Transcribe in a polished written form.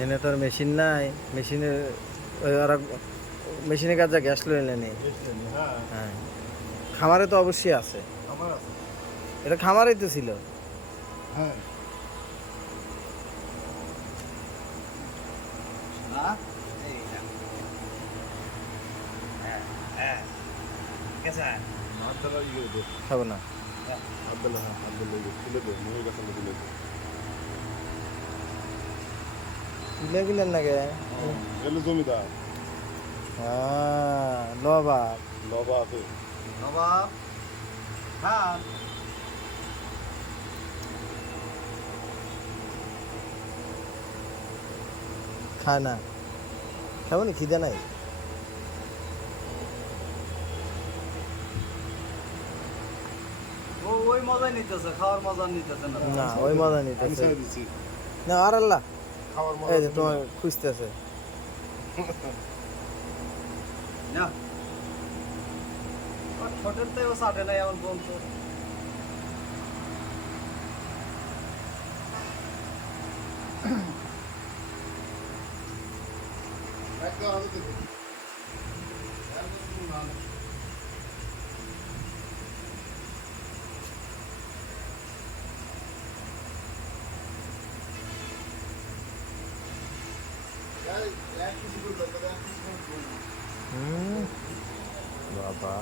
এনে তো আর মেশিন নাই, মেশিনে ওরা মেশিনের কাছে গ্যাস লই নেই। হ্যাঁ হ্যাঁ, খামারে তো অবশ্যই আছে। আমার আছে। এটা খামারেই তো ছিল। হ্যাঁ হাত দ্বারা ইয়ে দে, খাবো না। হাত দ্বারা, হ্যাঁ হাত দ্বারা তুলে দে, মহির কাছে তুলে দে। তুলে গেলেন না গে? এলো জমিদার হ্যাঁ, নবাব। লবা আছে। নবাব খান। খায় না, খাবো না, খিদে নাই। ওই মজাই নিতেছে, খাওয়ার মজা নিতেছে না। না, ওই মজা আমি নিতেছে ছেড়ে দিচ্ছি না। আর আল্লাহ, খাওয়ার এই মজা যে তুমি তোমার নাও। খুঁজতেছে। না ছোটের তো সাটে নাই এমন বলতো। একদম আগে থেকে। এক কিছু করবে, তবে এক কিছু করবে না। বাবা